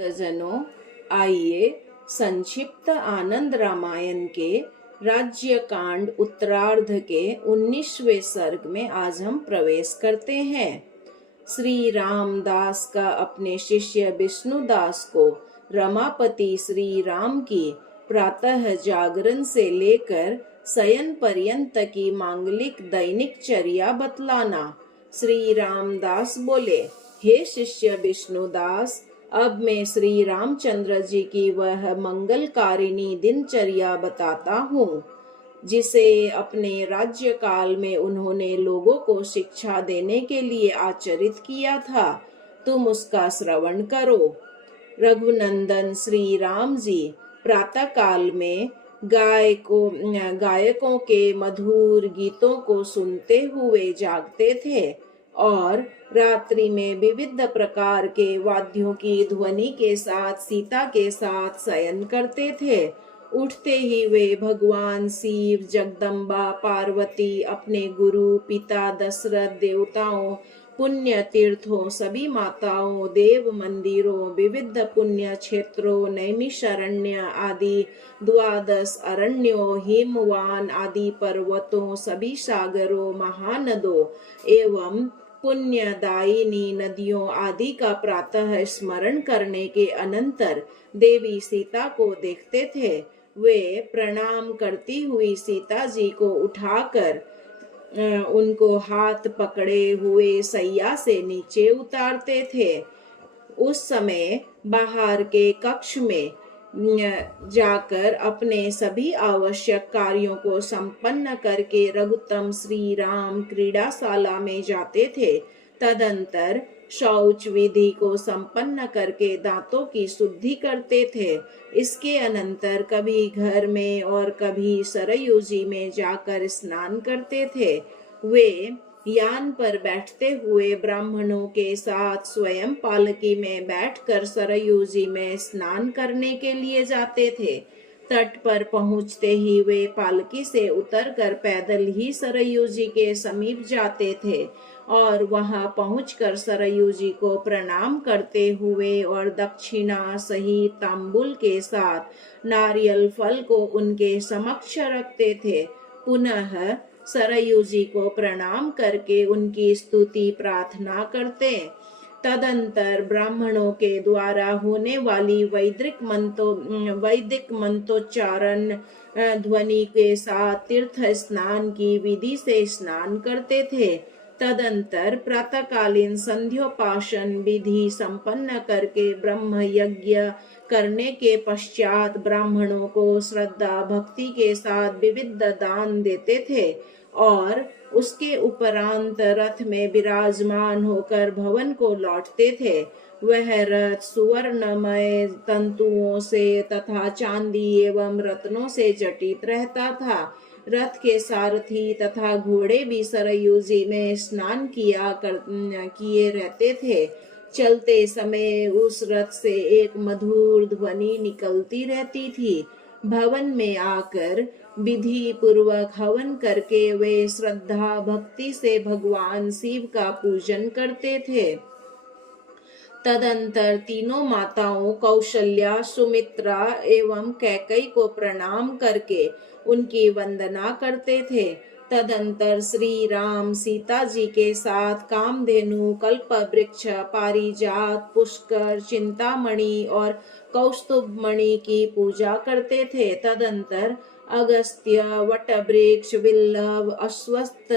भक्तजनों, आइए संक्षिप्त आनंद रामायण के राज्य कांड उत्तरार्ध के 19वें सर्ग में आज हम प्रवेश करते हैं। श्री रामदास का अपने शिष्य विष्णुदास को रमापति श्री राम की प्रातः जागरण से लेकर शयन पर्यंत की मांगलिक दैनिक चर्या बतलाना। श्री रामदास बोले, हे शिष्य विष्णुदास, अब मैं श्री रामचंद्र जी की वह मंगलकारिणी दिनचर्या बताता हूँ जिसे अपने राज्य काल में उन्होंने लोगों को शिक्षा देने के लिए आचरित किया था। तुम उसका श्रवण करो। रघुनंदन श्री राम जी प्रातः काल में गायकों के मधुर गीतों को सुनते हुए जागते थे और रात्रि में विविध प्रकार के वाद्यों की ध्वनि के साथ सीता के साथ शयन करते थे। उठते ही वे भगवान शिव, जगदम्बा पार्वती, अपने गुरु पिता दशरथ, देवताओं, पुण्य तीर्थों, सभी माताओं, देव मंदिरों, विविध पुण्य क्षेत्रों, नैमिषारण्य आदि 12 अरण्यों, हिमवान आदि पर्वतों, सभी सागरों, महानदों एवं पुण्यदायिनी नदियों आदि का प्रातः स्मरण करने के अनंतर देवी सीता को देखते थे। वे प्रणाम करती हुई सीता जी को उठाकर उनको हाथ पकड़े हुए सैया से नीचे उतारते थे। उस समय बाहर के कक्ष में जाकर अपने सभी आवश्यक कार्यों को संपन्न करके रघुत्तम श्री राम क्रीड़ाशाला में जाते थे। तदंतर शौच विधि को संपन्न करके दांतों की शुद्धि करते थे। इसके अनंतर कभी घर में और कभी सरयू जी में जाकर स्नान करते थे। वे यान पर बैठते हुए ब्राह्मणों के साथ स्वयं पालकी में बैठकर सरयू जी में स्नान करने के लिए जाते थे। तट पर पहुंचते ही वे पालकी से उतरकर पैदल ही सरयू जी के समीप जाते थे और वहां पहुंचकर सरयू जी को प्रणाम करते हुए और दक्षिणा सहित तांबुल के साथ नारियल फल को उनके समक्ष रखते थे। पुनः सरयू जी को प्रणाम करके उनकी स्तुति प्रार्थना करते। तदंतर ब्राह्मणों के द्वारा होने वाली वैदिक मंत्रोच्चारण ध्वनि के साथ तीर्थ स्नान की विधि से स्नान करते थे। तदंतर प्रातःकालीन संध्योपासन विधि संपन्न करके ब्रह्म यज्ञ करने के पश्चात ब्राह्मणों को श्रद्धा भक्ति के साथ विविध दान देते थे और उसके उपरांत रथ में विराजमान होकर भवन को लौटते थे। वह रथ सुवर्णमय तंतुओं से तथा चांदी एवं रत्नों से जटित रहता था। रथ के सारथी तथा घोड़े भी सरयू जी में स्नान किए रहते थे। चलते समय उस रथ से एक मधुर ध्वनि निकलती रहती थी। भवन में आकर विधि पूर्वक हवन करके वे श्रद्धा भक्ति से भगवान शिव का पूजन करते थे। तदंतर तीनों माताओं कौशल्या, सुमित्रा एवं कैकेयी को प्रणाम करके उनकी वंदना करते थे। तदंतर श्री राम सीता जी के साथ कामधेनु, कल्प वृक्ष, पारिजात, पुष्कर, चिंतामणि और कौस्तुभमणि की पूजा करते थे। तदंतर अगस्त्य, वटवृक्ष, विल्लव, अश्वत्थ,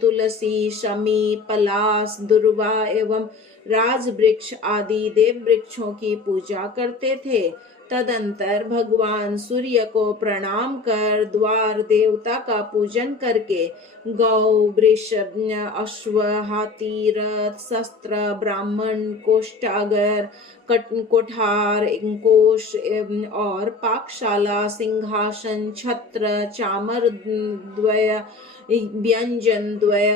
तुलसी, शमी, पलाश, दुर्वा एवं राजवृक्ष आदि देव वृक्षों की पूजा करते थे। तदंतर भगवान सूर्य को प्रणाम कर द्वार देवता का पूजन करके गौ, वृष, अश्व, हाथी, रथ, शस्त्र, ब्राह्मण, कोष्ठागार, कोठार, कोष और पाकशाला, सिंहासन, छत्र, चामर द्वय, व्यंजन द्वय,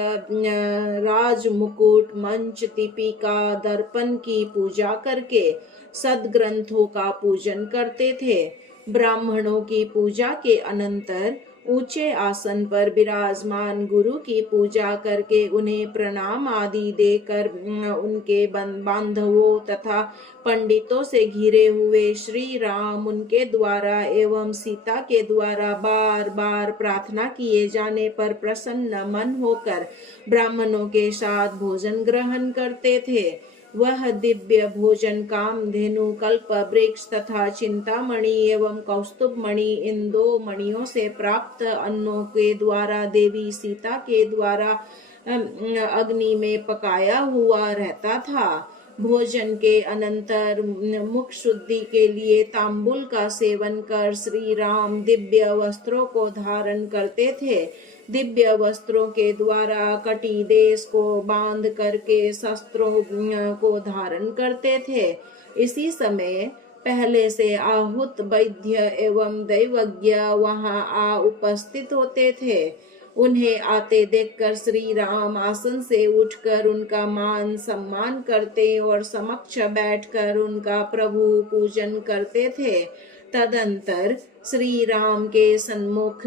राजमुकुट, मंच, दीपिका, दर्पण की पूजा करके सदग्रंथों का पूजन करते थे। ब्राह्मणों की पूजा के अनंतर ऊंचे आसन पर विराजमान गुरु की पूजा करके उन्हें प्रणाम आदि देकर उनके बांधवों तथा पंडितों से घिरे हुए श्री राम उनके द्वारा एवं सीता के द्वारा बार बार प्रार्थना किए जाने पर प्रसन्न मन होकर ब्राह्मणों के साथ भोजन ग्रहण करते थे। वह दिव्य भोजन कामधेनु, कल्प वृक्ष तथा चिंतामणि एवं कौस्तुभ मणि, इन 2 मणियों से प्राप्त अन्नों के द्वारा देवी सीता के द्वारा अग्नि में पकाया हुआ रहता था। भोजन के अनंतर मुख शुद्धि के लिए तांबुल का सेवन कर श्री राम दिव्य वस्त्रों को धारण करते थे। दिव्य वस्त्रों के द्वारा कटी देश को बांध करके शस्त्रों को धारण करते थे। इसी समय पहले से आहूत वैद्य एवं दैवज्ञ वहां आ उपस्थित होते थे। उन्हें आते देखकर श्री राम आसन से उठकर उनका मान सम्मान करते और समक्ष बैठकर उनका प्रभु पूजन करते थे। तदंतर श्री राम के सन्मुख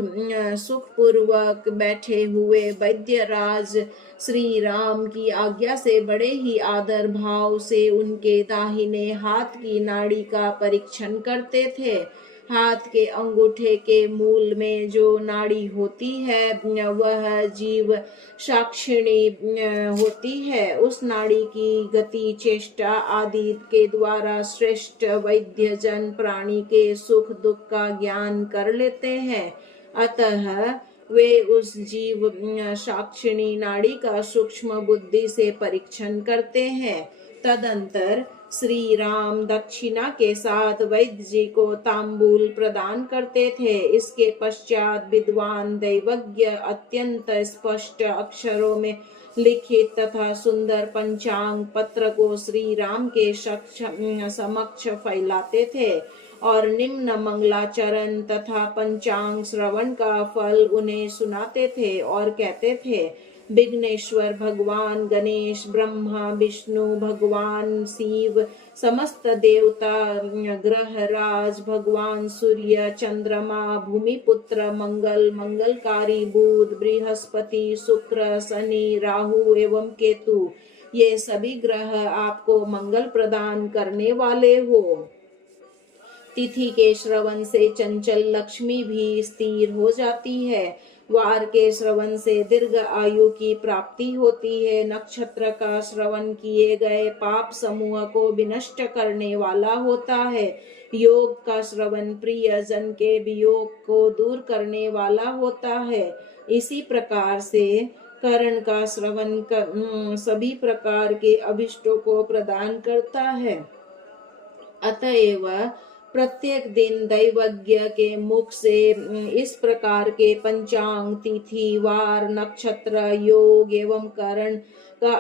सुखपूर्वक बैठे हुए वैद्यराज श्री राम की आज्ञा से बड़े ही आदर भाव से उनके दाहिने हाथ की नाड़ी का परीक्षण करते थे। हाथ के अंगूठे के मूल में जो नाड़ी होती है वह जीव साक्षिणी होती है। उस नाड़ी की गति, चेष्टा आदि के द्वारा श्रेष्ठ वैद्य जन प्राणी के सुख दुख का ज्ञान कर लेते हैं। अतः वे उस जीव साक्षिणी नाड़ी का सूक्ष्म बुद्धि से परीक्षण करते हैं। तदंतर श्री राम दक्षिणा के साथ वैद्य जी को तांबूल प्रदान करते थे। इसके पश्चात विद्वान दैवज्ञ अत्यंत स्पष्ट अक्षरों में लिखित तथा सुंदर पंचांग पत्र को श्री राम के समक्ष फैलाते थे और निम्न मंगलाचरण तथा पंचांग श्रवण का फल उन्हें सुनाते थे और कहते थे, विघ्नेश्वर भगवान गणेश, ब्रह्मा विष्णु भगवान शिव, समस्त देवता, ग्रहराज भगवान सूर्य, चंद्रमा, भूमिपुत्र, मंगलकारी बुध, बृहस्पति, शुक्र, शनि, राहु एवं केतु, ये सभी ग्रह आपको मंगल प्रदान करने वाले हो। तिथि के श्रवण से चंचल लक्ष्मी भी स्थिर हो जाती है। वार के श्रवण से दीर्घ आयु की प्राप्ति होती है। नक्षत्र का श्रवण किए गए पाप समूह को विनष्ट करने वाला होता है। योग का श्रवण प्रिय जन के वियोग को दूर करने वाला होता है। इसी प्रकार से कर्ण का श्रवण सभी प्रकार के अभिष्टों को प्रदान करता है। अतएव प्रत्येक दिन दैवज्ञ के मुख से इस प्रकार के पंचांग, तिथि, वार, नक्षत्र, योग एवं करण का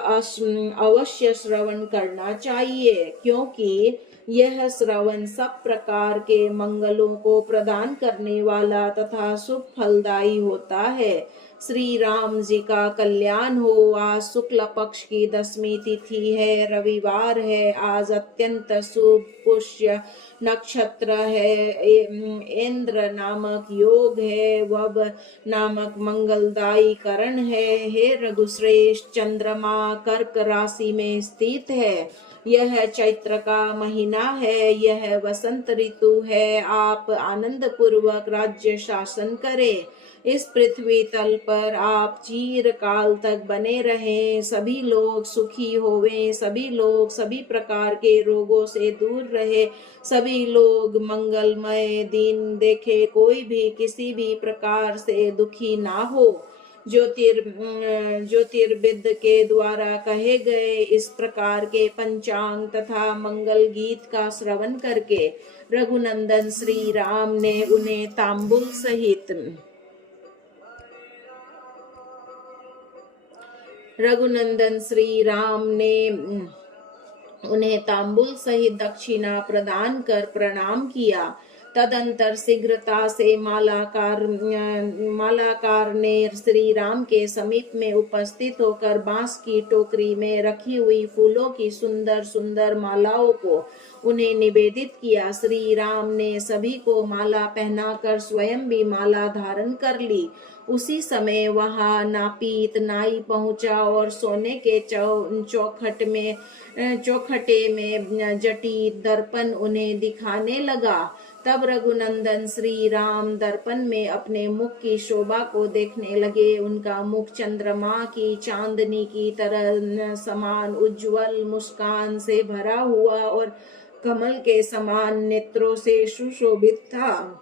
अवश्य श्रवण करना चाहिए, क्योंकि यह श्रवण सब प्रकार के मंगलों को प्रदान करने वाला तथा शुभ फलदायी होता है। श्री राम जी का कल्याण हो। आज शुक्ल पक्ष की 10वीं तिथि है, रविवार है। आज अत्यंत शुभ पुष्य नक्षत्र है। इंद्र नामक योग है। वब नामक मंगलदायी करण है। हे रघुश्रेष्ठ, चंद्रमा कर्क राशि में स्थित है। यह चैत्र का महीना है। यह वसंत ऋतु है। आप आनंद पूर्वक राज्य शासन करें। इस पृथ्वी तल पर आप चिर काल तक बने रहें। सभी लोग सुखी होवें। सभी लोग सभी प्रकार के रोगों से दूर रहे। सभी लोग मंगलमय दिन देखे। कोई भी किसी भी प्रकार से दुखी ना हो। ज्योतिर्विद के द्वारा कहे गए इस प्रकार के पंचांग तथा मंगल गीत का श्रवण करके रघुनंदन श्री राम ने उन्हें तांबुल सहित दक्षिणा प्रदान कर प्रणाम किया। तदंतर शीघ्रता से मालाकार ने श्री राम के समीप में उपस्थित होकर बांस की टोकरी में रखी हुई फूलों की सुंदर सुंदर मालाओं को उन्हें निवेदित किया। श्री राम ने सभी को माला पहनाकर स्वयं भी माला धारण कर ली। उसी समय वहां नापीत नाई पहुंचा और सोने के चौखटे में जटित दर्पण उन्हें दिखाने लगा। तब रघुनंदन श्री राम दर्पण में अपने मुख की शोभा को देखने लगे। उनका मुख चंद्रमा की चांदनी की तरह समान उज्जवल मुस्कान से भरा हुआ और कमल के समान नेत्रों से सुशोभित था।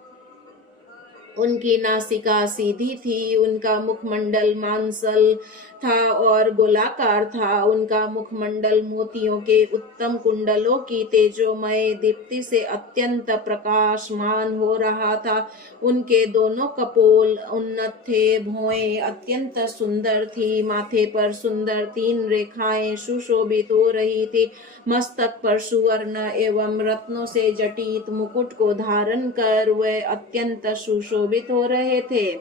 उनकी नासिका सीधी थी, उनका मुखमंडल मांसल था और गोलाकार था। उनका मुखमंडल मोतियों के उत्तम कुंडलों की तेजोमय दीप्ति से अत्यंत प्रकाशमान हो रहा था। उनके दोनों कपोल उन्नत थे, भौहें अत्यंत सुंदर थी, माथे पर सुंदर 3 रेखाएं सुशोभित हो रही थी। मस्तक पर सुवर्ण एवं रत्नों से जटित मुकुट को धारण कर वे अत्यंत सुशोभित हो रहे थे।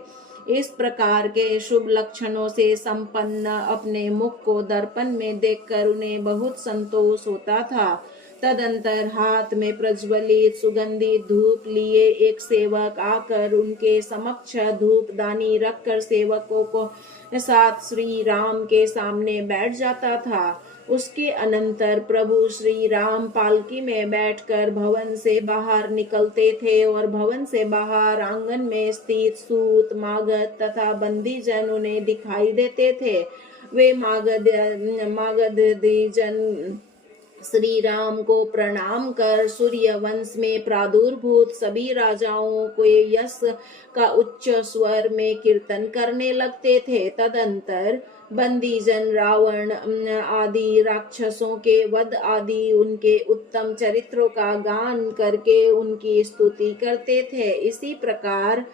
इस प्रकार के शुभ लक्षणों से संपन्न अपने मुख को दर्पण में देखकर उन्हें बहुत संतोष होता था। तदंतर हाथ में प्रज्वलित सुगंधित धूप लिए एक सेवक आकर उनके समक्ष धूप दानी रखकर सेवकों को साथ श्री राम के सामने बैठ जाता था। उसके अनंतर प्रभु श्री राम पालकी में बैठकर भवन से बाहर निकलते थे और भवन से बाहर आंगन में स्थित सूत मागध तथा बंदी जन उन्हें दिखाई देते थे। वे मागधी जन श्री राम को प्रणाम कर सूर्य वंश में प्रादुर्भूत सभी राजाओं को यश का उच्च स्वर में कीर्तन करने लगते थे। तदंतर बंदी जन रावण आदि राक्षसों के वध आदि उनके उत्तम चरित्रों का गान करके उनकी स्तुति करते थे। इसी प्रकार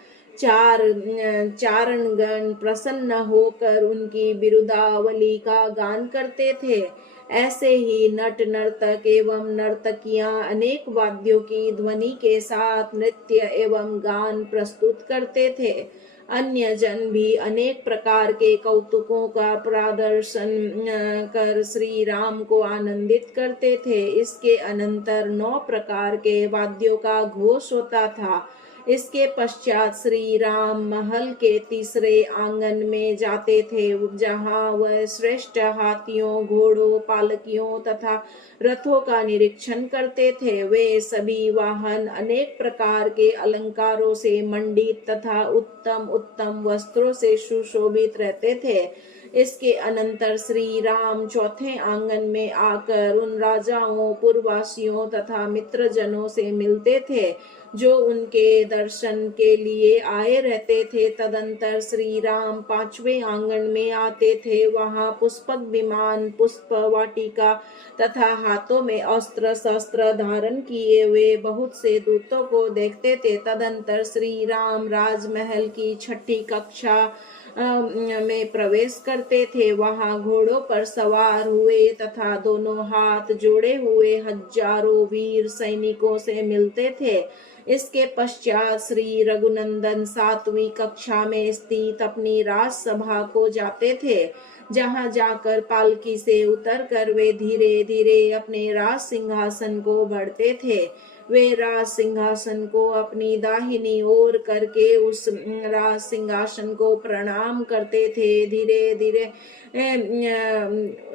चारणगण प्रसन्न होकर उनकी बिरुदावली का गान करते थे। ऐसे ही नट नर्तक एवं नर्तकियां अनेक वाद्यों की ध्वनि के साथ नृत्य एवं गान प्रस्तुत करते थे। अन्य जन भी अनेक प्रकार के कौतुकों का प्रदर्शन कर श्री राम को आनंदित करते थे। इसके अनंतर 9 प्रकार के वाद्यों का घोष होता था। इसके पश्चात श्री राम महल के तीसरे आंगन में जाते थे, जहां वह श्रेष्ठ हाथियों, घोड़ों, पालकियों तथा रथों का निरीक्षण करते थे। वे सभी वाहन अनेक प्रकार के अलंकारों से मंडित तथा उत्तम उत्तम वस्त्रों से सुशोभित रहते थे। इसके अनंतर श्री राम चौथे आंगन में आकर उन राजाओं, पुरवासियों तथा मित्रजनों से मिलते थे जो उनके दर्शन के लिए आए रहते थे। तदंतर श्री राम 5वें आंगन में आते थे। वहां पुष्पक विमान, पुष्प वाटिका तथा हाथों में अस्त्र शस्त्र धारण किए हुए बहुत से दूतों को देखते थे। तदंतर श्री राम राजमहल की 6ठी कक्षा में प्रवेश करते थे। वहां घोड़ों पर सवार हुए तथा दोनों हाथ जोड़े हुए हजारों वीर सैनिकों से मिलते थे। इसके पश्चात श्री रघुनंदन 7वीं कक्षा में स्थित अपनी राजसभा को जाते थे, जहां जाकर पालकी से उतरकर वे धीरे धीरे अपने राज सिंहासन को बढ़ते थे। वे राज सिंहासन को अपनी दाहिनी ओर करके उस राज सिंहासन को प्रणाम करते थे। धीरे धीरे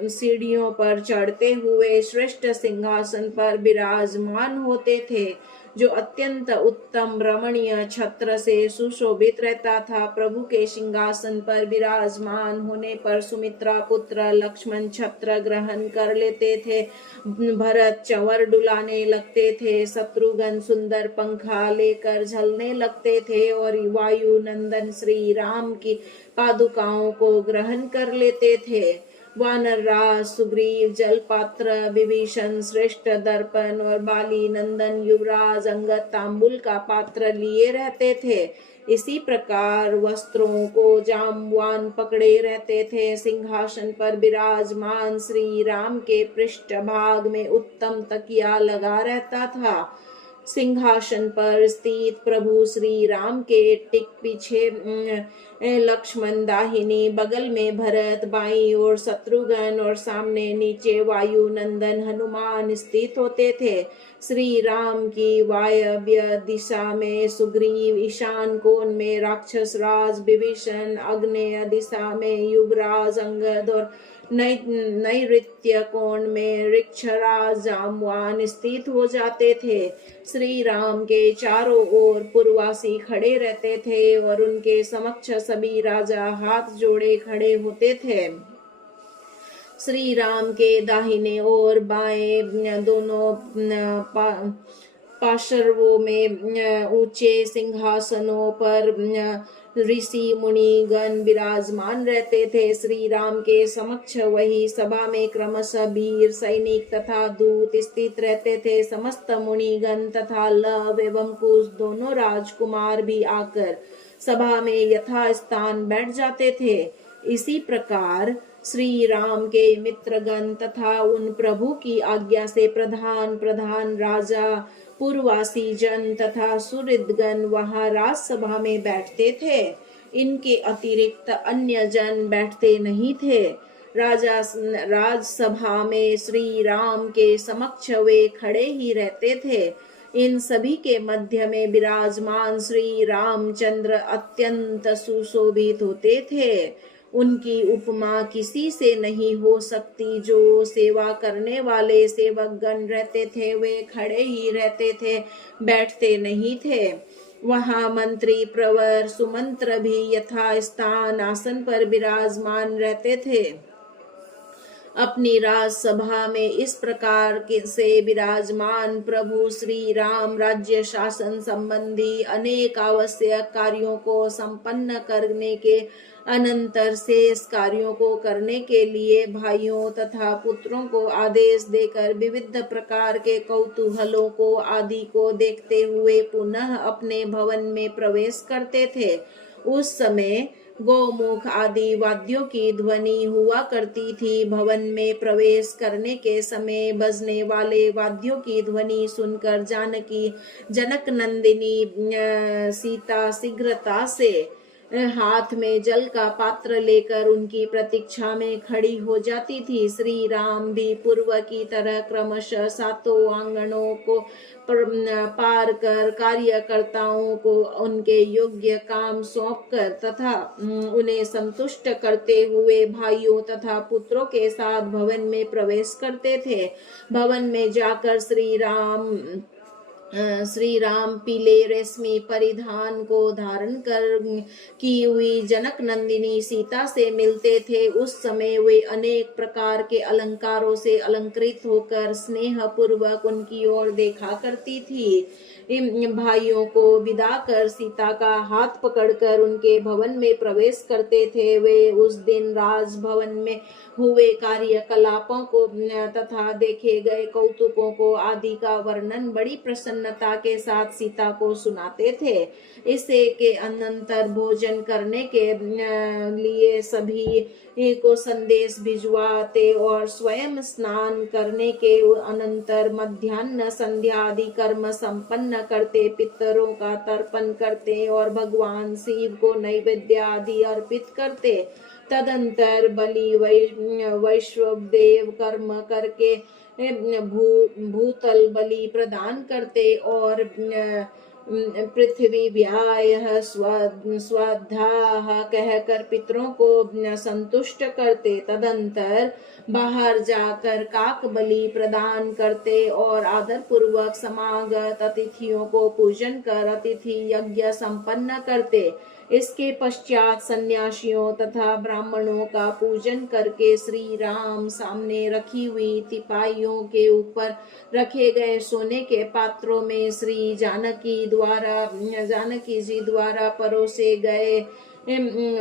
सीढ़ियों पर चढ़ते हुए श्रेष्ठ सिंहासन पर विराजमान होते थे, जो अत्यंत उत्तम रमणीय छत्र से सुशोभित रहता था। प्रभु के सिंहासन पर विराजमान होने पर सुमित्रा पुत्र लक्ष्मण छत्र ग्रहण कर लेते थे, भरत चंवर डुलाने लगते थे, शत्रुघ्न सुंदर पंखा लेकर झलने लगते थे और वायु नंदन श्री राम की पादुकाओं को ग्रहण कर लेते थे। वानर राज सुग्रीव, जलपात्र विभीषण, श्रेष्ठ दर्पण और बाली नंदन युवराज अंगद तांबुल का पात्र लिए रहते थे। इसी प्रकार वस्त्रों को जाम्बवान पकड़े रहते थे। सिंहासन पर विराजमान श्री राम के पृष्ठ भाग में उत्तम तकिया लगा रहता था। सिंहासन पर स्थित प्रभु श्री राम के ठीक पीछे लक्ष्मण, दाहिनी बगल में भरत, बाईं ओर शत्रुघ्न और सामने नीचे वायु नंदन हनुमान स्थित होते थे। श्री राम की वायव्य दिशा में सुग्रीव, ईशान कोण में राक्षस राज विभीषण, आग्नेय दिशा में युवराज अंगद और नैऋत्य कोण में ऋक्षराज जामवान स्थित हो जाते थे। श्री राम के चारों ओर पूर्ववासी खड़े रहते थे और उनके समक्ष सभी राजा हाथ जोड़े खड़े होते थे। श्री राम के दाहिने और बाएं दोनों पार्श्वों में ऊंचे सिंहासनों पर ऋषि मुनि गण विराजमान रहते थे। श्री राम के समक्ष वही सभा में क्रमशः वीर सैनिक तथा दूत स्थित रहते थे। समस्त मुनिगण तथा लव एवं कुश दोनों राजकुमार भी आकर सभा में यथास्थान बैठ जाते थे। इसी प्रकार श्री राम के मित्रगण तथा उन प्रभु की आज्ञा से प्रधान राजा, पूर्ववासी जन तथा सुहृदगण वहां राजसभा में बैठते थे। इनके अतिरिक्त अन्य जन बैठते नहीं थे। राजसभा में श्री राम के समक्ष वे खड़े ही रहते थे। इन सभी के मध्य में विराजमान श्री रामचंद्र अत्यंत सुशोभित होते थे। उनकी उपमा किसी से नहीं हो सकती। जो सेवा करने वाले सेवक गण रहते थे वे खड़े ही रहते थे, बैठते नहीं थे। वहां मंत्री, प्रवर, सुमंत्र भी यथास्थान आसन पर विराजमान रहते थे। अपनी राजसभा में इस प्रकार से विराजमान प्रभु श्री राम राज्य शासन संबंधी अनेक आवश्यक कार्यों को संपन्न करने के अनंतर शेष कार्यों को करने के लिए भाइयों तथा पुत्रों को आदेश देकर विविध प्रकार के कौतूहलों को आदि को देखते हुए पुनः अपने भवन में प्रवेश करते थे। उस समय गोमुख आदि वाद्यों की ध्वनि हुआ करती थी। भवन में प्रवेश करने के समय बजने वाले वाद्यों की ध्वनि सुनकर जानकी जनक नंदिनी सीता शीघ्रता से हाथ में जल का पात्र लेकर उनकी प्रतीक्षा में खड़ी हो जाती थी। श्री राम भी पूर्व की तरह क्रमशः सातों आंगनों को पार कर कार्यकर्ताओं को उनके योग्य काम सौंपकर तथा उन्हें संतुष्ट करते हुए भाइयों तथा पुत्रों के साथ भवन में प्रवेश करते थे। भवन में जाकर श्री राम पीले रेशमी परिधान को धारण कर की हुई जनक नंदिनी सीता से मिलते थे। उस समय वे अनेक प्रकार के अलंकारों से अलंकृत होकर स्नेह पूर्वक उनकी ओर देखा करती थी। भाइयों को विदा कर सीता का हाथ पकड़कर उनके भवन में प्रवेश करते थे। वे उस दिन राजभवन में हुए कार्यकलापों को तथा देखे गए कौतुकों को आदि का वर्णन बड़ी प्रसन्नता के साथ सीता को सुनाते थे। इसे के अनंतर भोजन करने के लिए सभी को संदेश भिजवाते और स्वयं स्नान करने के अनंतर मध्याह्न संध्या आदि कर्म संपन्न करते, पितरों का तर्पण करते और भगवान शिव को नैवेद्य आदि अर्पित करते। तदंतर बलि वैश्वदेव कर्म करके भूतल बलि प्रदान करते और पृथ्वी व्याय स्वाधा कहकर पितरों को संतुष्ट करते। तदंतर बाहर जाकर काक बलि प्रदान करते और आदर पूर्वक समागत अतिथियों को पूजन कर अतिथि यज्ञ संपन्न करते। इसके पश्चात सन्यासियों तथा ब्राह्मणों का पूजन करके श्री राम सामने रखी हुई तिपाइयों के ऊपर रखे गए सोने के पात्रों में श्री जानकी जी द्वारा परोसे गए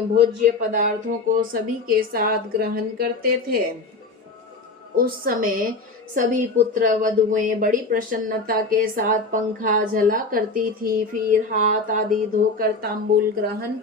भोज्य पदार्थों को सभी के साथ ग्रहण करते थे। उस समय सभी पुत्र वधुएं बड़ी प्रसन्नता के साथ पंखा झला करती थी। फिर हाथ आदि धोकर तांबूल ग्रहण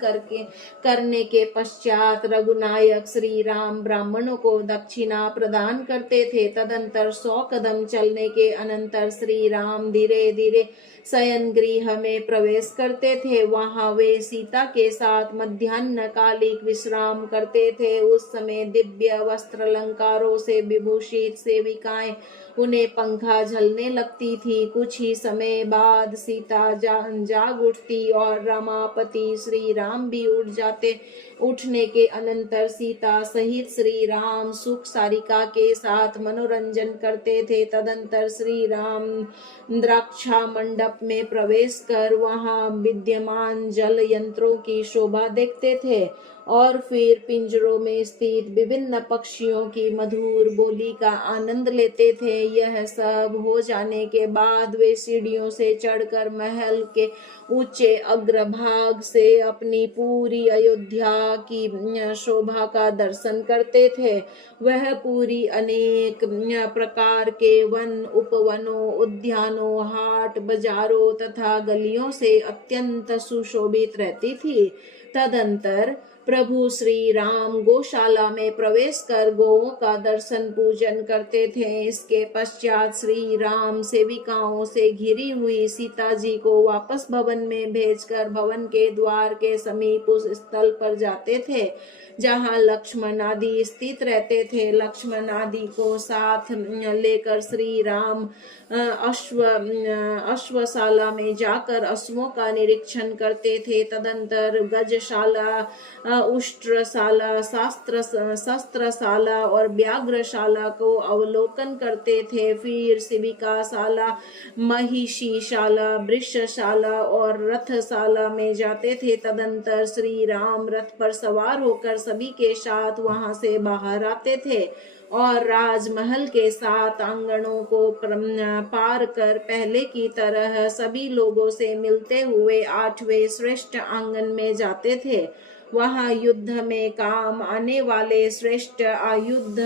करने के पश्चात रघुनायक श्री राम ब्राह्मणों को दक्षिणा प्रदान करते थे। तदंतर 100 कदम चलने के अनंतर श्री राम धीरे धीरे शयन गृह में प्रवेश करते थे। वहां वे सीता के साथ मध्याह्न कालिक विश्राम करते थे। उस समय दिव्य वस्त्र अलंकारों से विभूषित सेविकाएं उन्हें पंखा झलने लगती थी। कुछ ही समय बाद सीता जाग उठती और रमापति श्री राम भी उठ जाते। उठने के अनंतर सीता सहित श्री राम सुख सारिका के साथ मनोरंजन करते थे। तदंतर श्री राम द्राक्षा मंडप में प्रवेश कर वहां विद्यमान जल यंत्रों की शोभा देखते थे और फिर पिंजरों में स्थित विभिन्न पक्षियों की मधुर बोली का आनंद लेते थे। यह सब हो जाने के बाद वे सीढ़ियों से चढ़कर महल के ऊंचे अग्रभाग से अपनी पूरी अयोध्या की शोभा का दर्शन करते थे। वह पूरी अनेक प्रकार के वन, उपवनों, उद्यानों, हाट बाजारों तथा गलियों से अत्यंत सुशोभित रहती थी। तदंतर प्रभु श्री राम गौशाला में प्रवेश कर गौओं का दर्शन पूजन करते थे। इसके पश्चात श्री राम सेविकाओं से घिरी हुई सीता जी को वापस भवन में भेजकर भवन के द्वार के समीप उस स्थल पर जाते थे जहां लक्ष्मण आदि स्थित रहते थे। लक्ष्मण आदि को साथ लेकर श्री राम अश्वशाला में जाकर अश्वों का निरीक्षण करते थे। तदंतर गजशाला, उष्ट्रशाला, शस्त्रशाला और व्याघ्रशाला को अवलोकन करते थे। फिर शिविकाशाला, महिषीशाला, वृषशाला और रथशाला में जाते थे। तदंतर श्री राम रथ पर सवार होकर सभी के साथ वहां से बाहर आते थे और राजमहल के 7 आंगनों को पार कर पहले की तरह सभी लोगों से मिलते हुए 8वें श्रेष्ठ आंगन में जाते थे। वहां युद्ध में काम आने वाले श्रेष्ठ आयुध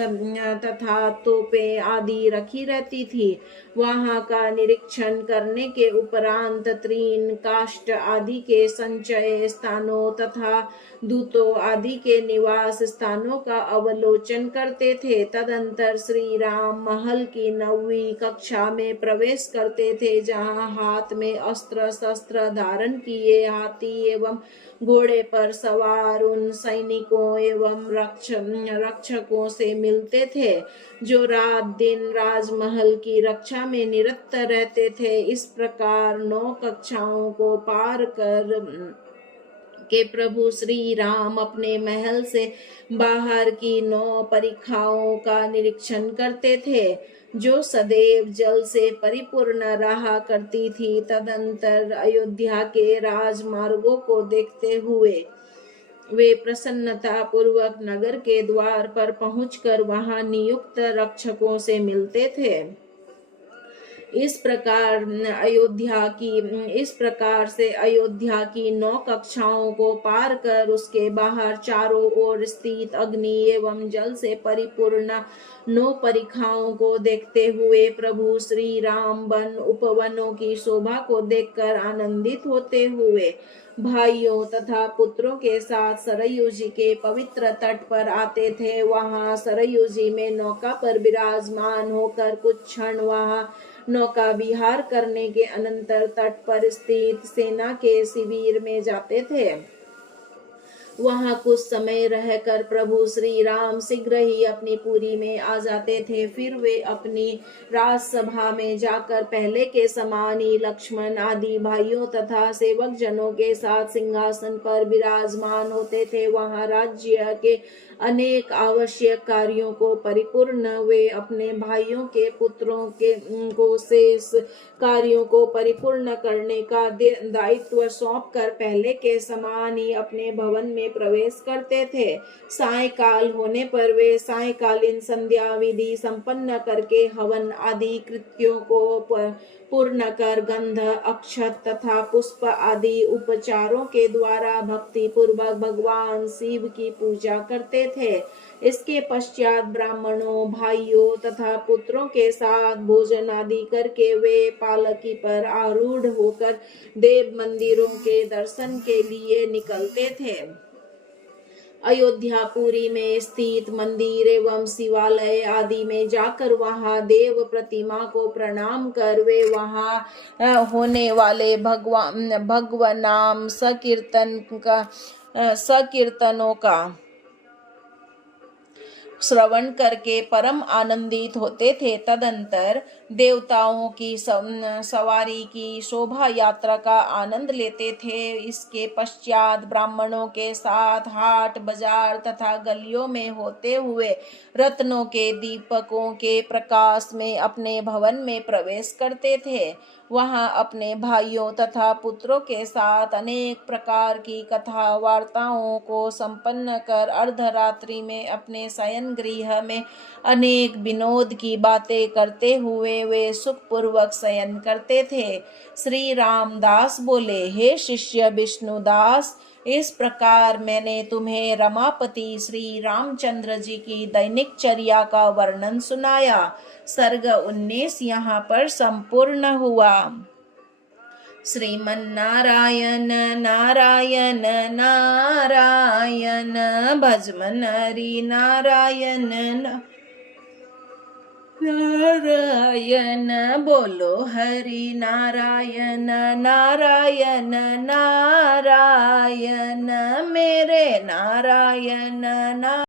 तथा तोपें आदि रखी रहती थी। वहां का निरीक्षण करने के उपरांत तृण, काष्ठ आदि के संचय स्थानों तथा दूतों आदि के निवास स्थानों का अवलोकन करते थे। तदंतर श्री राम महल की 9वीं कक्षा में प्रवेश करते थे जहां हाथ में अस्त्र शस्त्र धारण किए हाथी एवं घोड़े पर सवार उन सैनिकों एवं रक्षकों से मिलते थे जो रात दिन राजमहल की रक्षा में निरत रहते थे। इस प्रकार 9 कक्षाओं को पार कर के प्रभु श्री राम अपने महल से बाहर की 9 परिखाओं का निरीक्षण करते थे जो सदैव जल से परिपूर्ण रहा करती थी। तदंतर अयोध्या के राजमार्गों को देखते हुए वे प्रसन्नता पूर्वक नगर के द्वार पर पहुंचकर वहां नियुक्त रक्षकों से मिलते थे। इस प्रकार से अयोध्या की 9 कक्षाओं को पार कर उसके बाहर चारों ओर स्थित अग्नि एवं जल से परिपूर्ण 9 परिखाओं को देखते हुए प्रभु श्री राम वन उपवनों की शोभा को देखकर आनंदित होते हुए भाइयों तथा पुत्रों के साथ सरयू जी के पवित्र तट पर आते थे। वहां सरयू जी में नौका पर विराजमान होकर कुछ क्षण वहां नौका विहार करने के अनंतर तट पर स्थित सेना के शिविर में जाते थे। वहां कुछ समय रहकर प्रभु श्री राम शीघ्र ही अपनी पुरी में आ जाते थे। फिर वे अपनी राजसभा में जाकर पहले के समान ही लक्ष्मण आदि भाइयों तथा सेवक जनों के साथ सिंहासन पर विराजमान होते थे। वहां राज्य के अनेक आवश्यक कार्यों को परिपूर्ण वे अपने भाइयों के पुत्रों को शेष कार्यों को परिपूर्ण करने का दायित्व सौंपकर पहले के समान ही अपने भवन में प्रवेश करते थे। सायंकाल होने पर वे सायंकालीन संध्या विधि संपन्न करके हवन आदि कृत्यों को पूर्ण कर गंध, अक्षत तथा पुष्प आदि उपचारों के द्वारा भक्ति पूर्वक भगवान शिव की पूजा करते थे। इसके पश्चात ब्राह्मणों, भाइयों तथा पुत्रों के साथ भोजन आदि करके वे पालकी पर आरूढ़ होकर देव मंदिरों के दर्शन के लिए निकलते थे। अयोध्यापुरी में स्थित मंदिर एवं शिवालय आदि में जाकर वहां देव प्रतिमा को प्रणाम कर वे वहां होने वाले भगवान नाम संकीर्तनों का श्रवण करके परम आनंदित होते थे। तदंतर देवताओं की सवारी की शोभा यात्रा का आनंद लेते थे। इसके पश्चात ब्राह्मणों के साथ हाट बाजार तथा गलियों में होते हुए रत्नों के दीपकों के प्रकाश में अपने भवन में प्रवेश करते थे। वहां अपने भाइयों तथा पुत्रों के साथ अनेक प्रकार की कथा वार्ताओं को संपन्न कर अर्धरात्रि में अपने शयन गृह में अनेक विनोद की बातें करते हुए वे सुखपूर्वक शयन करते थे। श्री रामदास बोले, हे शिष्य विष्णुदास, इस प्रकार मैंने तुम्हें रमापति श्री रामचंद्र जी की दैनिक चर्या का वर्णन सुनाया। सर्ग 19 यहाँ पर संपूर्ण हुआ। श्रीमन्नारायण नारायण नारायण भजमन हरि नारायण नारायण। बोलो हरि नारायण नारायण नारायण मेरे नारायण।